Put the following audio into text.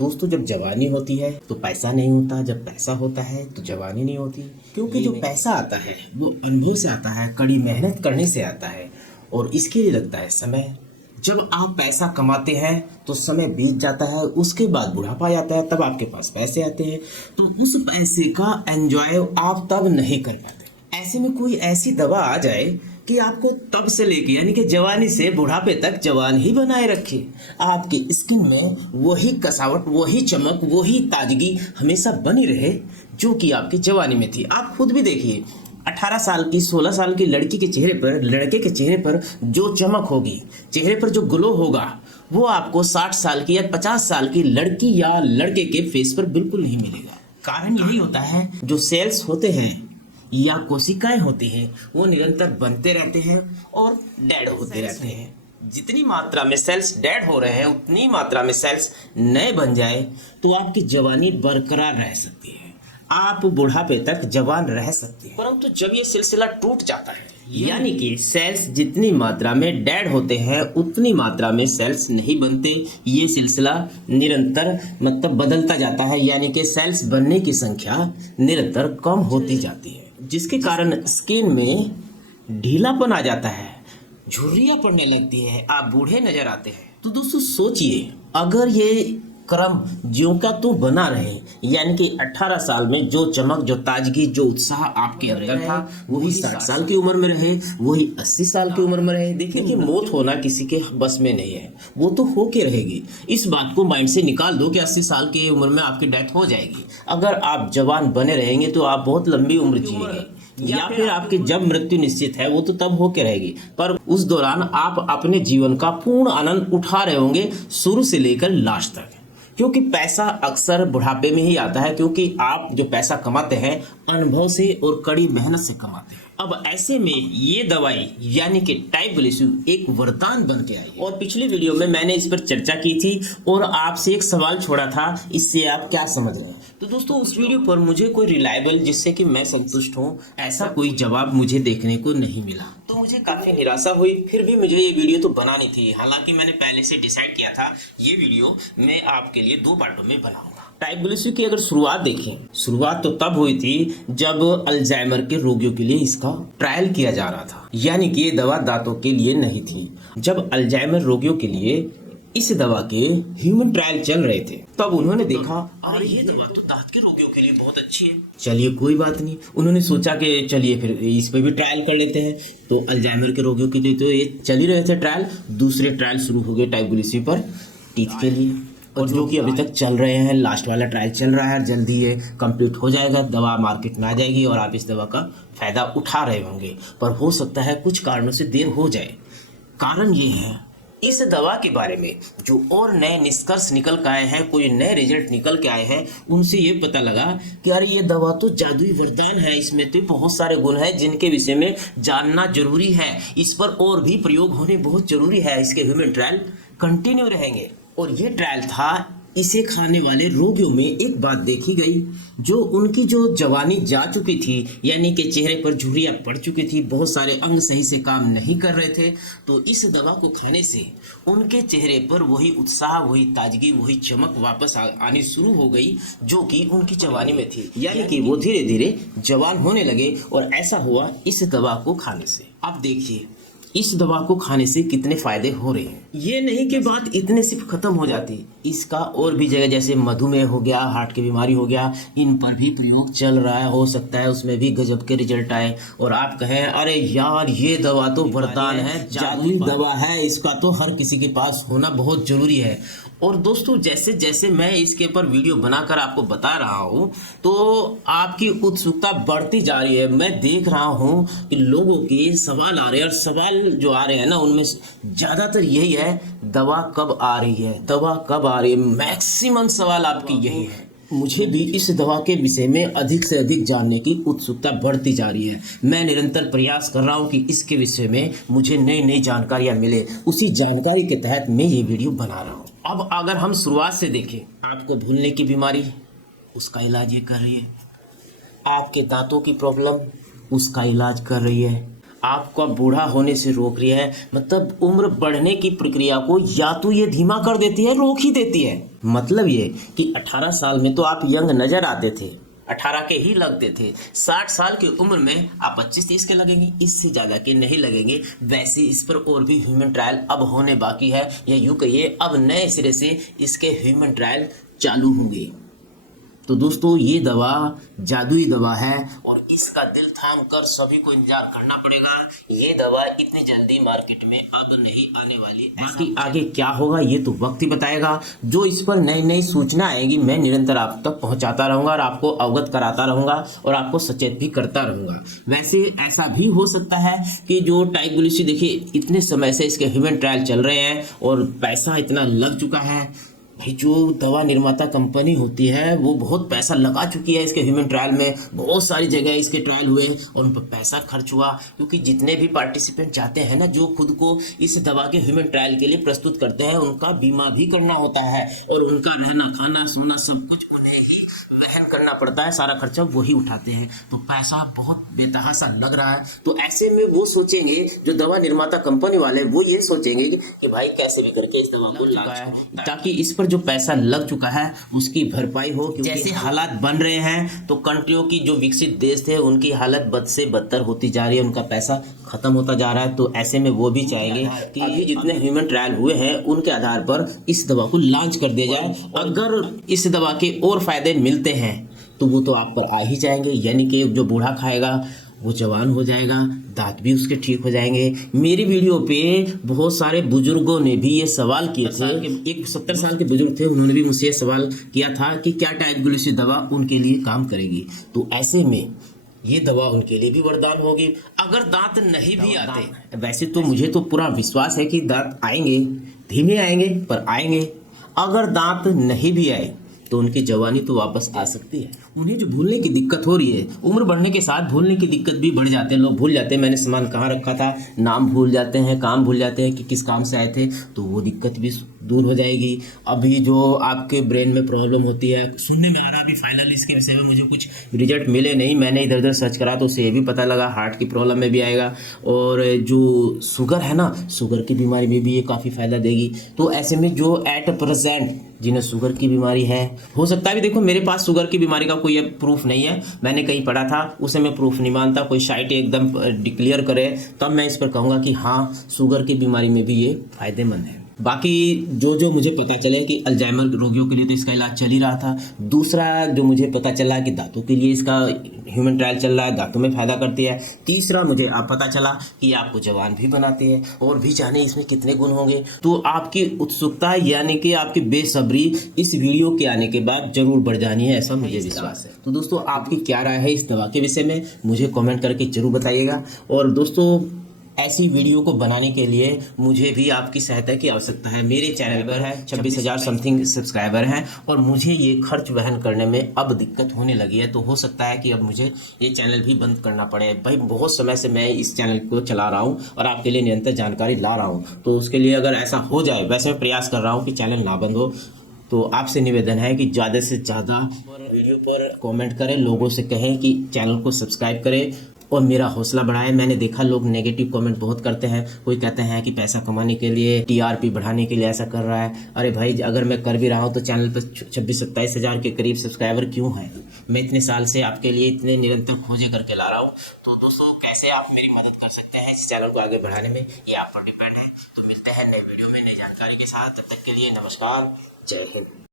दोस्तों, जब जवानी होती है तो पैसा नहीं होता, जब पैसा होता है तो जवानी नहीं होती। क्योंकि जो पैसा आता है वो अनुभव से आता है, कड़ी मेहनत करने से आता है और इसके लिए लगता है समय। जब आप पैसा कमाते हैं तो समय बीत जाता है, उसके बाद बुढ़ापा आ जाता है, तब आपके पास पैसे आते हैं तो उस पैसे का एंजॉय आप तब नहीं कर पाते। ऐसे में कोई ऐसी दवा आ जाए कि आपको तब से लेके यानी कि जवानी से बुढ़ापे तक जवान ही बनाए रखे, आपकी स्किन में वही कसावट, वही चमक, वही ताजगी हमेशा बनी रहे जो कि आपकी जवानी में थी। आप खुद भी देखिए, 18 साल की 16 साल की लड़की के चेहरे पर, लड़के के चेहरे पर जो चमक होगी, चेहरे पर जो ग्लो होगा, वो आपको 60 साल की या 50 साल की लड़की या लड़के के फेस पर बिल्कुल नहीं मिलेगा। कारण यही होता है, जो सेल्स होते हैं या कोशिकाएं होती हैं वो निरंतर बनते रहते हैं और डेड होते रहते हैं। जितनी मात्रा में सेल्स डेड हो रहे हैं उतनी मात्रा में सेल्स नए बन जाए तो आपकी जवानी बरकरार रह सकती है, आप बुढ़ापे तक जवान रह सकते हैं। परंतु जब ये सिलसिला टूट जाता है, यानी कि सेल्स जितनी मात्रा में डेड होते हैं उतनी मात्रा में सेल्स नहीं बनते, ये सिलसिला निरंतर मतलब बदलता जाता है, यानी कि सेल्स बनने की संख्या निरंतर कम होती जाती है, जिसके कारण स्किन में ढीलापन आ जाता है, झुर्रियां पड़ने लगती है, आप बूढ़े नजर आते हैं। तो दोस्तों सोचिए, अगर ये क्रम ज्यों का त्यों बना रहे, यानी कि 18 साल में जो चमक, जो ताजगी, जो उत्साह आपके अंदर था वही 60 साल की उम्र में रहे, वही 80 साल की उम्र में रहे। देखिए कि मौत होना किसी के बस में नहीं है, वो तो होके रहेगी। इस बात को माइंड से निकाल दो कि 80 साल की उम्र में आपकी डेथ हो जाएगी। अगर आप जवान बने रहेंगे तो आप बहुत लंबी उम्र जिएंगे, या फिर आपकी जब मृत्यु निश्चित है वो तो तब होके रहेगी, पर उस दौरान आप अपने जीवन का पूर्ण आनंद उठा रहे होंगे, शुरू से लेकर लास्ट तक। क्योंकि पैसा अक्सर बुढ़ापे में ही आता है, क्योंकि आप जो पैसा कमाते हैं अनुभव से और कड़ी मेहनत से कमाते हैं। अब ऐसे में ये दवाई यानी कि टाइप ग्लिसु एक वरदान बन के आई। और पिछली वीडियो में मैंने इस पर चर्चा की थी और आपसे एक सवाल छोड़ा था, इससे आप क्या समझ रहे हैं। तो दोस्तों उस वीडियो पर मुझे कोई रिलायबल, जिससे कि मैं संतुष्ट हूँ, ऐसा कोई जवाब मुझे देखने को नहीं मिला, तो मुझे काफी निराशा हुई। फिर भी मुझे ये वीडियो तो बनानी थी, हालांकि मैंने पहले से डिसाइड किया था ये वीडियो मैं आपके लिए 2 पार्टों में बनाऊंगा। टाइप ग्लिसु की अगर शुरुआत देखें, शुरुआत तो तब हुई थी जब अल्जाइमर के रोगियों के लिए इसका ट्रायल किया जा रहा था, यानी कि ये दवा दांतों के लिए नहीं थी। जब अल्जाइमर रोगियों के लिए इस दवा के ह्यूमन ट्रायल चल रहे थे, तब उन्होंने देखा अरे ये दवा तो दांत के रोगियों के लिए बहुत अच्छी है, चलिए कोई बात नहीं। उन्होंने सोचा कि चलिए फिर इस पर भी ट्रायल कर लेते हैं। तो अल्जाइमर के रोगियों के लिए तो ये चल ही रहे थे ट्रायल, दूसरे ट्रायल शुरू हो गए टाइप ग्लिसु पर टीथ के लिए, और जो कि अभी तक चल रहे हैं। लास्ट वाला ट्रायल चल रहा है, जल्दी ये कंप्लीट हो जाएगा, दवा मार्केट में आ जाएगी और आप इस दवा का फायदा उठा रहे होंगे। पर हो सकता है कुछ कारणों से देर हो जाए। कारण ये है, इस दवा के बारे में जो और नए निष्कर्ष निकल के आए हैं, कोई नए रिजल्ट निकल के आए हैं, उनसे ये पता लगा कि अरे ये दवा तो जादुई वरदान है, इसमें तो बहुत सारे गुण हैं जिनके विषय में जानना जरूरी है, इस पर और भी प्रयोग होने बहुत जरूरी है, इसके ह्यूमन ट्रायल कंटिन्यू रहेंगे। और ये ट्रायल था, इसे खाने वाले रोगियों में एक बात देखी गई, जो उनकी जो जवानी जा चुकी थी, यानी कि चेहरे पर झुर्रियां पड़ चुकी थी, बहुत सारे अंग सही से काम नहीं कर रहे थे, तो इस दवा को खाने से उनके चेहरे पर वही उत्साह, वही ताजगी, वही चमक वापस आनी शुरू हो गई जो कि उनकी जवानी में थी, यानी कि वो धीरे धीरे जवान होने लगे। और ऐसा हुआ इस दवा को खाने से। अब देखिए इस दवा को खाने से कितने फायदे हो रहे हैं। ये नहीं कि बात इतने सिर्फ खत्म हो जाती, इसका और भी जगह जैसे मधुमेह हो गया, हार्ट की बीमारी हो गया, इन पर भी प्रयोग चल रहा है। हो सकता है उसमें भी गजब के रिजल्ट आए और आप कहें अरे यार ये दवा तो वरदान है, जादुई दवा है, इसका तो हर किसी के पास होना बहुत जरूरी है। और दोस्तों जैसे जैसे मैं इसके ऊपर वीडियो बनाकर आपको बता रहा हूँ तो आपकी उत्सुकता बढ़ती जा रही है। मैं देख रहा हूँ कि लोगों के सवाल आ रहे हैं, और सवाल जो आ रहे हैं ना उनमें ज़्यादातर यही है, दवा कब आ रही है, दवा कब आ रही है। मैक्सिमम सवाल आपकी यही है। मुझे भी इस दवा के विषय में अधिक से अधिक जानने की उत्सुकता बढ़ती जा रही है। मैं निरंतर प्रयास कर रहा हूँ कि इसके विषय में मुझे नई नई जानकारियाँ मिले, उसी जानकारी के तहत मैं ये वीडियो बना रहा हूँ। अब अगर हम शुरुआत से देखें, आपको भूलने की बीमारी, उसका इलाज ये कर रही है। आपके दांतों की प्रॉब्लम, उसका इलाज कर रही है। आपका बूढ़ा होने से रोक रही है, मतलब उम्र बढ़ने की प्रक्रिया को या तो ये धीमा कर देती है, रोक ही देती है। मतलब ये कि 18 साल में तो आप यंग नजर आते थे, 18 के ही लगते थे, 60 साल की उम्र में आप 25-30 के लगेंगे, इससे ज़्यादा के नहीं लगेंगे। वैसे इस पर और भी ह्यूमन ट्रायल अब होने बाकी है, या यूँ कहिए अब नए सिरे से इसके ह्यूमन ट्रायल चालू होंगे। तो दोस्तों ये दवा जादुई दवा है और इसका दिल थाम कर सभी को इंतजार करना पड़ेगा। ये दवा इतनी जल्दी मार्केट में अब नहीं आने वाली। बाकी आगे क्या होगा ये तो वक्त ही बताएगा। जो इस पर नई नई सूचना आएगी मैं निरंतर आप तक पहुंचाता रहूंगा और आपको अवगत कराता रहूंगा और आपको सचेत भी करता रहूंगा। वैसे ऐसा भी हो सकता है कि जो टाइग्लिसी देखिए इतने समय से इसके ह्यूमन ट्रायल चल रहे हैं और पैसा इतना लग चुका है। भाई जो दवा निर्माता कंपनी होती है वो बहुत पैसा लगा चुकी है इसके ह्यूमन ट्रायल में, बहुत सारी जगह इसके ट्रायल हुए और उन पर पैसा खर्च हुआ, क्योंकि जितने भी पार्टिसिपेंट चाहते हैं ना जो खुद को इस दवा के ह्यूमन ट्रायल के लिए प्रस्तुत करते हैं उनका बीमा भी करना होता है और उनका रहना खाना सोना सब कुछ उन्हें ही वहन करना पड़ता है, सारा खर्चा वही उठाते हैं। तो पैसा बहुत बेतहासा लग रहा है। तो ऐसे में वो सोचेंगे जो दवा निर्माता कंपनी वाले वो ये सोचेंगे कि भाई कैसे भी करके इस दवा को लगा है ताकि इस पर जो पैसा लग चुका है उसकी भरपाई हो। जैसे हालात बन रहे हैं तो कंट्रियों की जो विकसित देश थे उनकी हालत बद से बदतर होती जा रही है, उनका पैसा खत्म होता जा रहा है। तो ऐसे में वो भी चाहेंगे कि अभी जितने ह्यूमन ट्रायल हुए हैं उनके आधार पर इस दवा को लॉन्च कर दिया जाए। अगर इस दवा के और फायदे मिलते हैं तो वो तो आप पर आ ही जाएंगे, यानी कि जो बूढ़ा खाएगा वो जवान हो जाएगा, दांत भी उसके ठीक हो जाएंगे। मेरी वीडियो पे बहुत सारे बुजुर्गों ने भी ये सवाल किए थे, एक 70 साल के बुजुर्ग थे उन्होंने भी मुझसे ये सवाल किया था कि क्या टाइग्लिसी दवा उनके लिए काम करेगी। तो ऐसे में ये दवा उनके लिए भी वरदान होगी। अगर दांत नहीं भी आते, वैसे तो मुझे तो पूरा विश्वास है कि दांत आएंगे, धीमे आएंगे पर आएंगे। अगर दांत नहीं भी आए तो उनकी जवानी तो वापस आ सकती है। उन्हें जो भूलने की दिक्कत हो रही है, उम्र बढ़ने के साथ भूलने की दिक्कत भी बढ़ जाते हैं, लोग भूल जाते हैं मैंने सामान कहाँ रखा था, नाम भूल जाते हैं, काम भूल जाते हैं कि किस काम से आए थे, तो वो दिक्कत भी दूर हो जाएगी। अभी जो आपके ब्रेन में प्रॉब्लम होती है, सुनने में आ रहा अभी फाइनली इसके विषय में मुझे कुछ रिजल्ट मिले नहीं, मैंने इधर उधर सर्च करा तो उसे ये भी पता लगा हार्ट की प्रॉब्लम में भी आएगा और जो शुगर है ना, शुगर की बीमारी में भी ये काफ़ी फ़ायदा देगी। तो ऐसे में जो एट प्रेजेंट जिन्हें शुगर की बीमारी है, हो सकता है भी देखो मेरे पास शुगर की बीमारी का कोई प्रूफ नहीं है, मैंने कहीं पढ़ा था उसे मैं प्रूफ नहीं मानता, कोई साइट एकदम डिक्लेयर करे तब मैं इस पर कहूँगा कि हाँ शुगर की बीमारी में भी ये फायदेमंद है। बाकी जो मुझे पता चले कि अल्जाइमर रोगियों के लिए तो इसका इलाज चल ही रहा था। दूसरा जो मुझे पता चला कि दांतों के लिए इसका ह्यूमन ट्रायल चल रहा है, दांतों में फ़ायदा करती है। तीसरा मुझे आप पता चला कि आपको जवान भी बनाती है और भी जाने इसमें कितने गुण होंगे। तो आपकी उत्सुकता यानी कि आपकी बेसब्री इस वीडियो के आने के बाद जरूर बढ़ जानी है, ऐसा मुझे विश्वास है। तो दोस्तों आपकी क्या राय है इस दवा के विषय में मुझे कमेंट करके जरूर बताइएगा। और दोस्तों ऐसी वीडियो को बनाने के लिए मुझे भी आपकी सहायता की आवश्यकता है। मेरे चैनल पर है 26,000 समथिंग सब्सक्राइबर हैं और मुझे ये खर्च वहन करने में अब दिक्कत होने लगी है। तो हो सकता है कि अब मुझे ये चैनल भी बंद करना पड़े। भाई बहुत समय से मैं इस चैनल को चला रहा हूँ और आपके लिए निरंतर जानकारी ला रहा हूँ, तो उसके लिए अगर ऐसा हो जाए, वैसे मैं प्रयास कर रहा हूँ कि चैनल ना बंद हो, तो आपसे निवेदन है कि ज़्यादा से ज़्यादा वीडियो पर कमेंट करें, लोगों से कहें कि चैनल को सब्सक्राइब करें और मेरा हौसला बढ़ाएं। मैंने देखा लोग नेगेटिव कमेंट बहुत करते हैं, कोई कहते हैं कि पैसा कमाने के लिए, टीआरपी बढ़ाने के लिए ऐसा कर रहा है। अरे भाई अगर मैं कर भी रहा हूँ तो चैनल पर 26-27 हज़ार के करीब सब्सक्राइबर क्यों हैं? मैं इतने साल से आपके लिए इतने निरंतर खोजे करके ला रहा हूँ। तो दोस्तों कैसे आप मेरी मदद कर सकते हैं इस चैनल को आगे बढ़ाने में, ये आप पर डिपेंड है। तो मिलते हैं नए वीडियो में नई जानकारी के साथ, तब तक के लिए नमस्कार, जय हिंद।